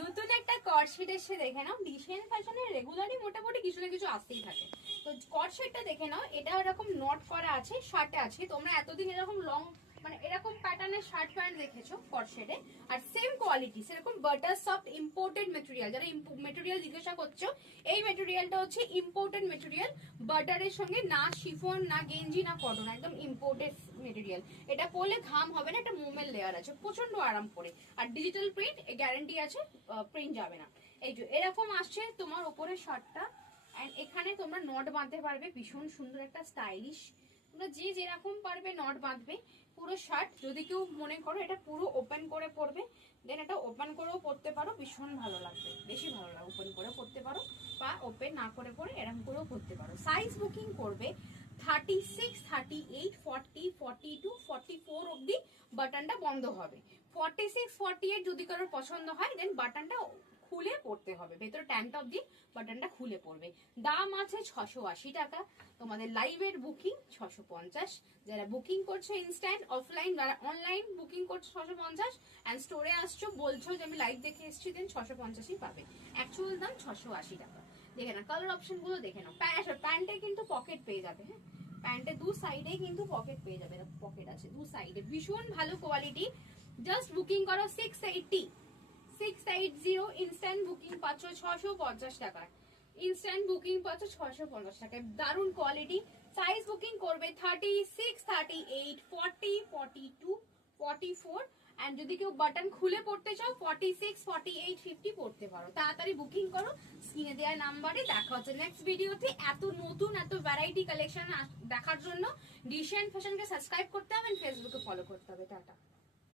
নতুন একটা কর্ডসেট এসে দেখে নাও। ডিসেন্ট ফ্যাশনের রেগুলারই মোটামুটি কিছু না কিছু আসতেই থাকে। তো কর্ডসেটটা দেখে নাও, এটা এরকম নট করা আছে, শার্টে আছে। তোমরা এতদিন এরকম লং মানে এরকম প্যাটার্নের শার্ট প্যান্ট দেখেছো কর্ডসেটে, আর সেম কোয়ালিটি সেরকম বাটার সফট ইম্পোর্টেড মেটেরিয়াল। যারা মেটেরিয়াল জিজ্ঞাসা করছো, এই মেটেরিয়ালটা হচ্ছে ইম্পোর্টেড মেটেরিয়াল। বাটারের সঙ্গে না শিফন, না গেঞ্জি, না কটন, একদম ইম্পোর্টেড মেটেরিয়াল। এটা পরলে ঘাম হবে না, একটা মোমের লেয়ার আছে, প্রচন্ড আরাম করে। আর ডিজিটাল প্রিন্ট গ্যারান্টি আছে, প্রিন্ট যাবে না। এই যে এরকম আসছে তোমার ওপরের শার্টটা, এন্ড এখানে তোমরা নট বাঁধতে পারবে, ভীষণ সুন্দর একটা স্টাইলিশ। তোমরা যে যেরকম পারবে নট বাঁধবে। পুরো শার্ট যদি কেউ মনে করো এটা পুরো ওপেন করে পরবে, দেন এটা ওপেন করেও পরতে পারো, ভীষণ ভালো লাগবে, বেশি ভালো লাগবে। ওপেন করে পরতে পারো বা ওপেন না করে পরে এরকম করেও পরতে পারো। সাইজ বুকিং করবে 36, 38, 40, 42, 44 অব্দি বাটনটা বন্ধ হবে। 46, 48 যদি কারোর পছন্দ হয় দেন বাটনটা খুলে পড়তে হবে, ভেতরে ট্যাঙ্ক অব্দি বাটনটা খুলে পড়বে। দাম আছে 680 টাকা। তোমাদের লাইভের বুকিং 650। যারা বুকিং করছো ইনস্ট্যান্ট অফলাইন, যারা অনলাইন বুকিং করছো 650, এন্ড স্টোরে আসছো বলছো যে আমি লাইভ দেখে এসেছি, দেন 650ই পাবে। অ্যাকচুয়াল দাম 680 টাকা। দেখে না কালার অপশন গুলো, দেখে নাও। প্যান্টে কিন্তু পকেট পেয়ে যাবে। হ্যাঁ, প্যান্টের দু সাইডে কিন্তু পকেট পেয়ে যাবে, পকেট আছে দু সাইডে, ভীষণ ভালো কোয়ালিটি। জাস্ট বুকিং করো 680, 680। ইনস্ট্যান্ট বুকিং পাচ্ছ 650 টাকায়। ইনস্ট্যান্ট বুকিং পাচ্ছ 650 টাকায়, দারুণ কোয়ালিটি। সাইজ বুকিং করবে 36, 38, 40, 42, 44, এন্ড যদি কেউ বাটন খুলে পড়তে চাও 46, 48, 50 পড়তে পারো। তাড়াতাড়ি বুকিং করো স্ক্রিনে দেওয়া নাম্বারে। দেখা হচ্ছে নেক্সট ভিডিওতে। এত নতুন এত ভ্যারাইটি কালেকশন দেখার জন্য ডিসেন্ট ফ্যাশনকে সাবস্ক্রাইব করতে হবে, ফেসবুকে ফলো করতে হবে। টাটা।